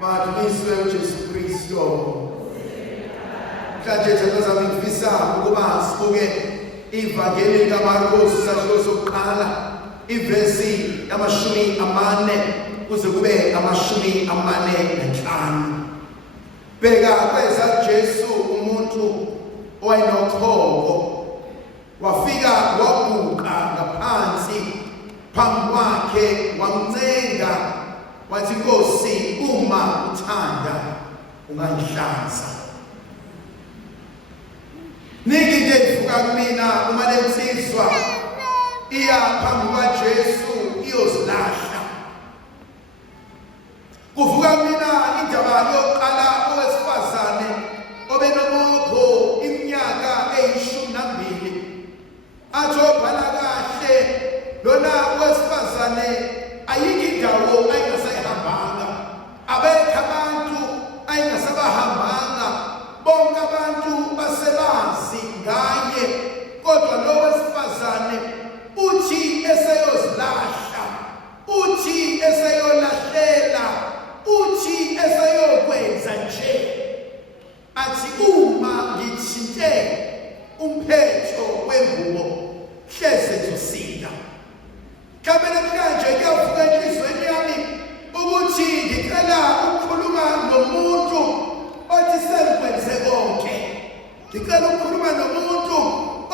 Madumiswe uJesu Kristo. Mhlanje thazama ngifisa ukuba sibuke ivangeli kaMarcos isahluko sokuqala ivesi yamashumi amane kuze kube amashumi amane nanhlanu. Bheka kweza Jesu umuntu owayenoqhoko wafika wabuka ngaphansi phambi kwakhe wamncenga wathi Nkosi uma uthanda ungangihlanza. Niki nje ifuka kumina uma lensizwa iya phambi kwaJesu iyozilahla. Kuvuka kumina indaba yokuqala owesifazane obenomopho iminyaka eyi12 ajobhala kahle lona owesifazane ayikho indawo ayingasayihambanga, abekho abantu ayingasabahambanga, bonke abantu basebazi ngaye, kodwa lo wesifazane uthi eseyozilahla, uthi eseyolahlela, uthi eseyokwenza nje athi uma ngithinte umphetho wengubo hleze zosila. Kambe namhlanje kuyavuka enhlizweni yami ukuthi ngicela ukukhuluma nomuntu othi sengikwenze konke. Ngicela ukukhuluma nomuntu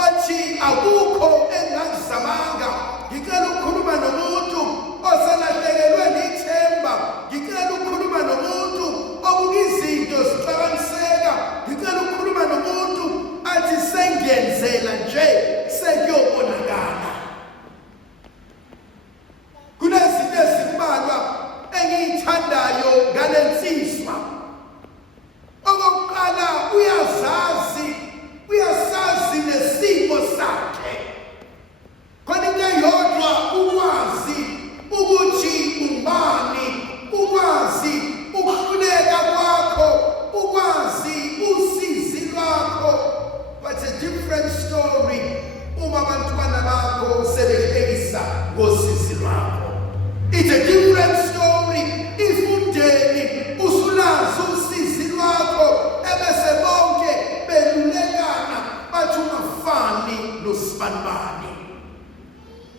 othi akukho engangizamanga. Ngicela ukukhuluma nomuntu oselahlekelwe nithemba. Ngicela ukukhuluma nomuntu obuka izinto zixabaniseka. Ngicela ukukhuluma nomuntu athi sengiyenzela nje sekuyobonakala. Kunezinto ezimbalwa engiyithandayo ngalensizwa. Okokuqala uyasazi nesimo sakhe. Khona into eyodwa ukwazi ukuthi ubani, ukwazi ukuhluleka kwakho, ukwazi usizi lwakho. But a different story uma abantwana bakho sebehlekisa ngosizi lwakho. It's a different story if umndeni usulazi usizi lwakho ebese bonke belulekana bathi ungafani nosibani.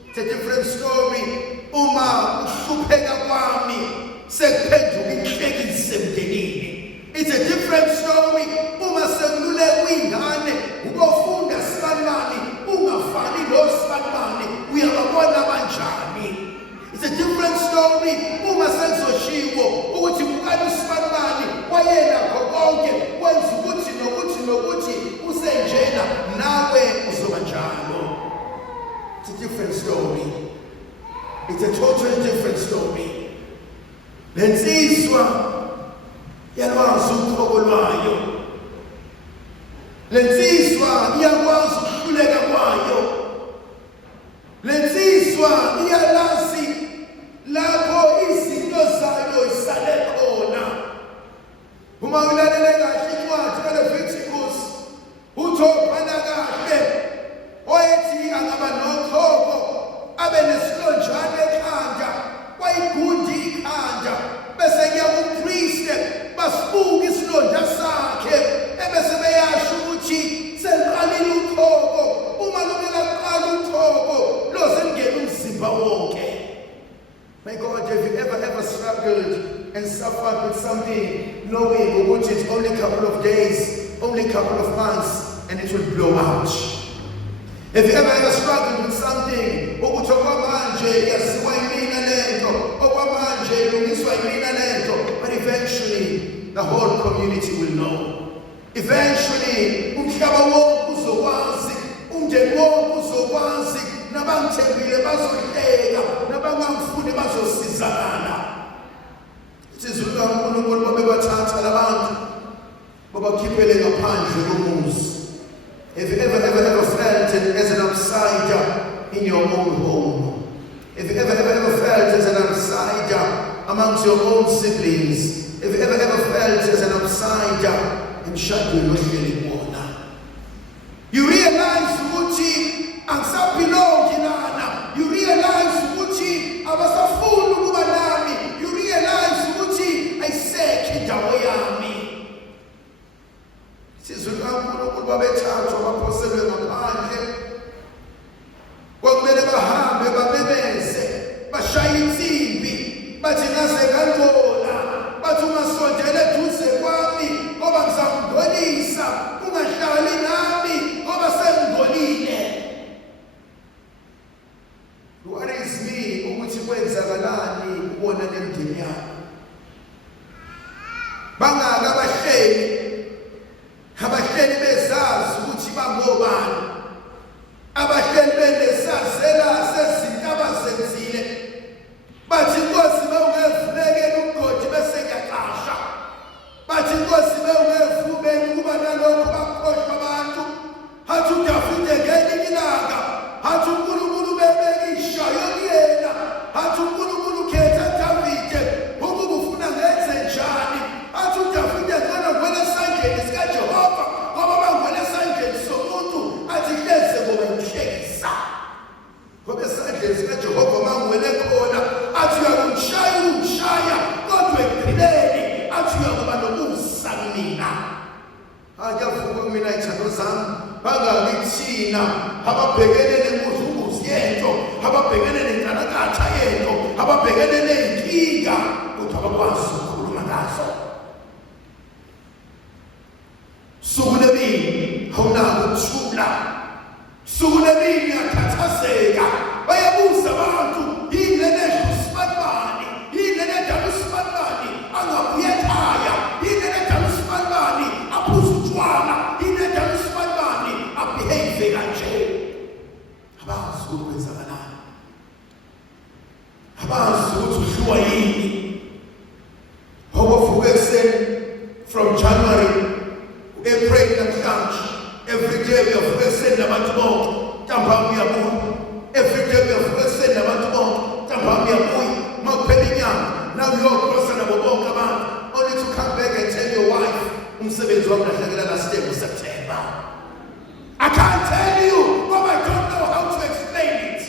It's a different story uma uhlupheka kwami sekuphenduka inhlekisa emndenini. It's a different story uma sekululeka ingane ubofunda sibani ungafani nosibani uyababona kanjani. It's a different story uma sengizoshiwo ukuthi ukani usibani wayena konke wenza ukuthi nokuthi usenjena nawe uzoba njalo. It's a different story. It's a totally different story. Lensizwa yalwazi uqhoko lwayo. Lensizwa iyakwazi ukuhluleka kwayo. Lensizwa iyalazi lapho izinto zayo isale khona. Uma ulalele kahle incwadi kaLeviticus uthobhala kahle oyethi angaba noqhoko abe nesilonjana ekhanda wayigundi ikhanda bese kuya kumpriest basibuka isilonda sakhe ebese beyasho ukuthi seliqalile uqhoko. Uma lumela kuqala uqhoko lozengena umzimba wonke. My God, have you ever struggled and suffered with something knowing which it's only a couple of days, only a couple of months, and it will blow out? Have you ever struggled with something ukuthi okwamanje yaziwa yimina lento, okwamanje lungiswa yimina lento, but eventually the whole community will know. Eventually umhlaba wonke uzokwazi, umndeni wonke uzokwazi, nabangithembile bazohleka, nabangangifuni bazosizakala. Isizulu kaNkulunkulu babebathatha labantu babakhiphele ngaphandle komuzi. Have you ever felt it as an outsider in your own home? Have you ever felt as an outsider amongst your own siblings? Have you ever felt as an outsider in Shadul Wahelimona? You realize ukuthi angisabelongi lana. You realize ukuthi abasafuni ukuba nami. You realize ukuthi ayiseke ungevubeni kuba nalokho bakhohlwa abantu hathi uDavide ngelinye ilanga hathi uNkulunkulu bebekisha yokuyena hathi uNkulunkulu khetha Davide ukuba ufuna ngenze njani hathi uDavide ngona ngwele esandleni sikaJehova ngoba bangwele esandleni somuntu athi hleze ngoba imhlekisa ngoba esandleni sikaJehova mangwele khona athi uyakumshaya kodwa ekupheleni athi uyakuba nomusa kumina akavuka kumina ithando zami bangangithina ababhekene nemuzunguzi yento ababhekene nenhlalakatha yento ababhekene nenkinga kodwa abakwazi ukukhuluma ngazo sukunebini awunako ukuthula sukunebini yakhathazeka bayabuza abantu yini lenesho usibanibani yini lenedala usibanibani angabuye ekhaya yini lenedala usibanibani aphuze utshwala yini lenedala usibanibani abehave kanje abazi ukuthi kwenzakalani abazi ukuthi udliwa yini okovuka ekuseni from January April namhlanje every day uyavuka ekuseni nabantu bonke ntambama uyabuya every day uyavuka ekuseni nabantu bonke ntambama uyabuya makuphela inyanga now uyokrosa nabo bonke abantu only to come back and tell your wife umsebenzi wami lahlekela last day September. I can't tell you but I don't know how to explain it.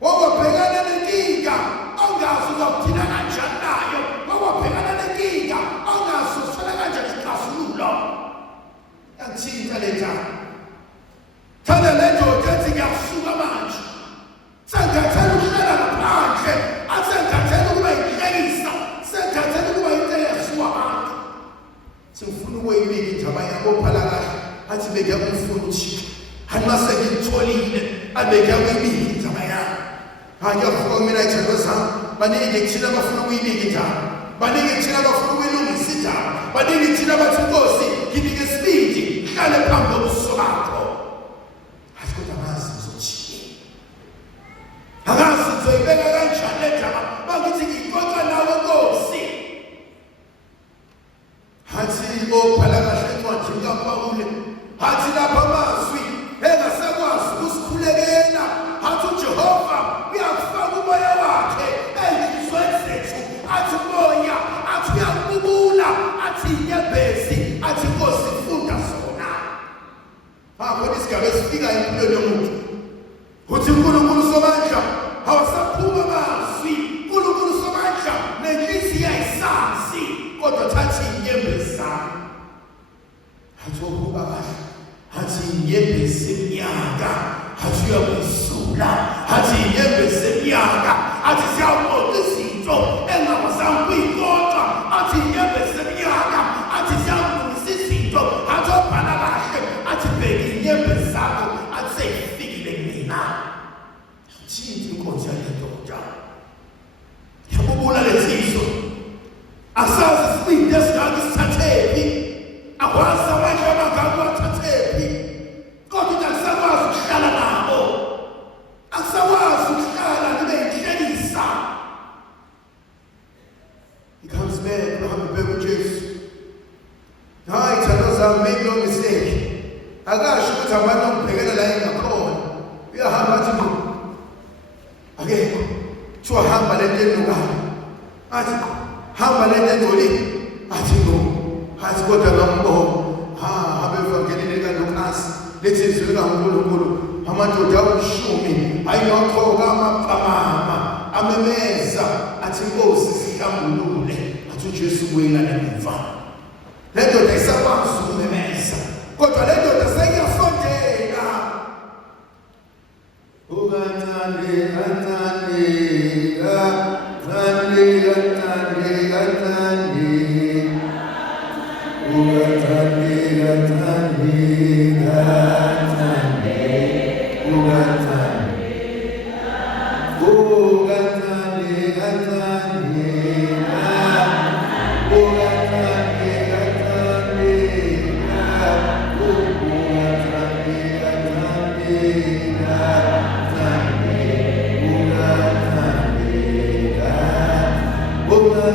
Wawabhekana nenkinga awungazi uzokuthina kanjani nayo wawabhekana nenkinga awungazi usifela kanjani isixazululo yangithinta le ndaba thanda le ndoda ethi ngiyasuka manje sengathela ukuhlala ngaphandle asengathela ukuba yinhlekisa sengathela ukuba into eyasuka abantu sengifuna ukuyibika indaba yabophala kahle athi bekuyakumfuna uthixo animase ngitholile abekuyakuyibika indaba yami hakuyavuka kumina ithando zami baningi kuthina abafuna ukuyibika indaba baningi kuthina abafuna ukuyilungisa indaba baningi kuthina abathi Nkosi ngibike isibindi hlale phambi kobuso bakho hayi kodwa ngazi ngizothini akazi ngizoyibeka kanjani le ndaba bangithi ngixoxa nawe Nkosi hathi ophala kahle encwadini kaPawule hathi lapha amazwi engasakwazi ukusikhulekela hathi uJehova uyakufaka umoya wakhe ezinhlizweni zethu athi moya athi uyakubula athi inyembezi athi Nkosi funda sona kodwa isigaba esifika empilweni yomuntu uthi uNkulunkulu somandla awusaphuma amazwi uNkulunkulu somandla nenhliziyo ayisazi kodwa thatha inyembezi zami hathi ukuba kahle hathi inyembezi eminyaka hathi uyakwisula hathi inyembezi eminyaka hathi siyabona izinto engakwazanga ukuyikhoxa athi inyembezi eminyaka athi siyabonisa izinto hathi obhala kahle athi bheka inyembezi zakho athi seyifikile kumina thinta inkonzo yale ndoda yabubula lesizwe asazi isibindi esingaka isithathephi akwazi amandla amangaka wathathephi kodwa akusakwazi ukuhlala nabo akusakwazi ukuhlala nibe yinhlekisa he comes back uhambe bheka uJesu hayi thando zami make no mistake akasho ukuthi abantu ngibhekela la engakhona uyahamba athi ngo akekho kuthiwa hamba lento enukayo athi hamba lento engcolile athi ngo hathi kodwa ngambona habe evangelini likaLukas lethi izwi likaNkulunkulu amadoda awushumi ayinokhoka amaphamama amemeza athi Nkosi sihlambulule athi uJesu kuyela ngemva le ndoda isakwazi ukumemeza kodwa le ndoda seyiyasondela ukancane kancane kancane kancane kancane ukancane kancane Oh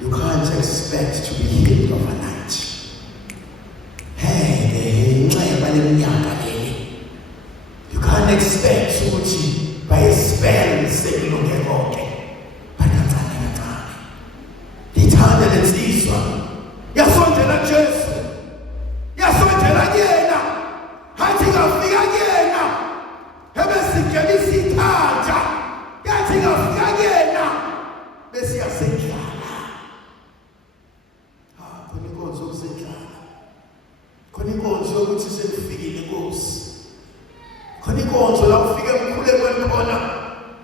You can't expect to be healed overnight. Hey, you can't expect to by a spell say you get okay. Ithanda lensizwa yasondela Jesu yasondela yena hathi ngafika kuyena ebesigela isithatha yathi ngafika kuyena bese yasedlala khona inkonzo yokusedlala khona inkonzo yokuthi sekufikile Nkosi khona inkonzo la ufike emkhulekweni khona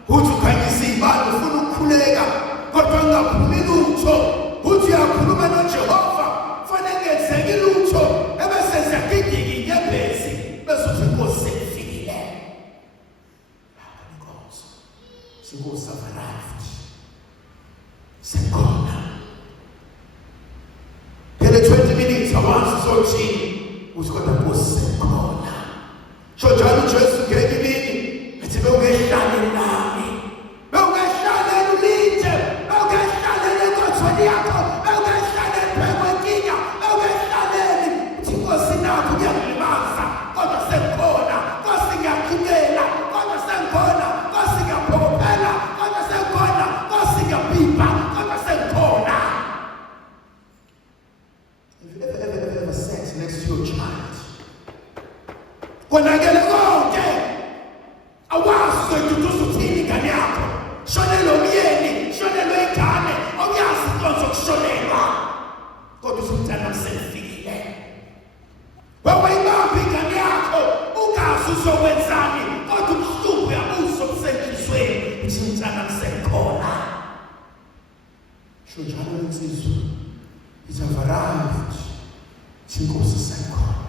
uthi ukhanyisa izibalo ufuna ukukhuleka kodwa ungaphumi lutho uthi uyakhuluma noJehova fanele ngenzeke lutho ebese siyagidika inyembezi bese uthi Nkosi sekufikile Nkosi Nkosi arrived sekhona phela 20 minutes awansi sothini uthi kodwa Nkosi sekhona sho njalo uJesu ngeke imini ethi bewungehlale nami bewungehlale ulithe bewungehlale lenkothweni yakho bewungehlale phekwenkinga bewungehlale uthi Nkosi nakho kuyangilimaza kodwa sekhona Nkosi ngiyaqhubela kodwa sekhona Nkosi ngiyaphokophela kodwa sekhona Nkosi ngiyabhibha kodwa sekhona. Ever sex next to your child konakele konke awazi ukuthi uthini ngane yakho shonelo umyeni shonelo igane awuyazi inkonzo kushonelwa kodwa usumthanda msefikile wewe ibambi ingane yakho ungazi uzokwenzani kodwa umhlubu yabuzo kusenhlizweni uthi umthanda msekhona sho njalo insizwa ithavaranje Nkosi sekhona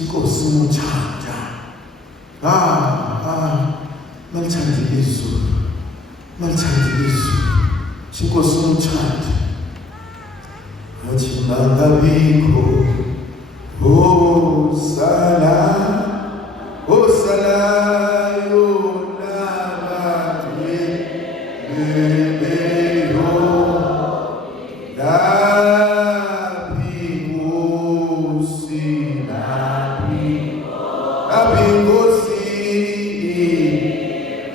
Nkosi umuthanda malithanda izulu malithanda izulu Nkosi umuthanda athi mangabikho osala yona batwe Ingosi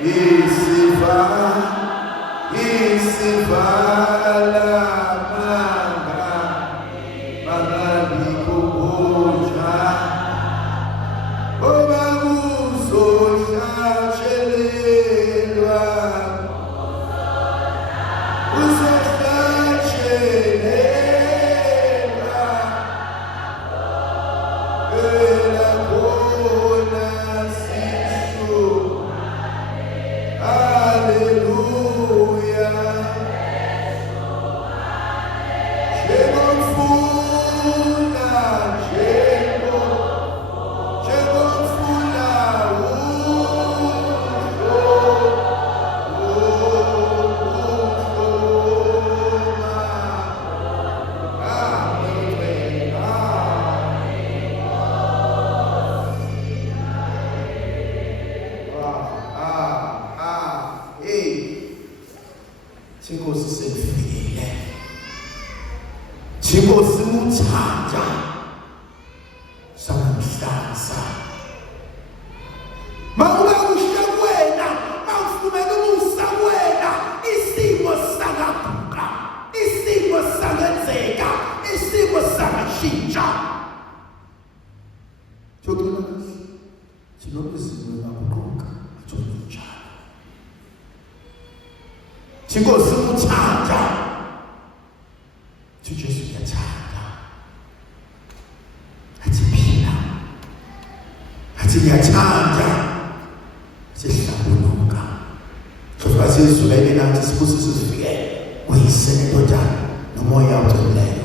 isiva Siyathanda sihlabunuka ngoba sizulele nathi sibusiso sifike uyisento njalo nomoya ogcweleyo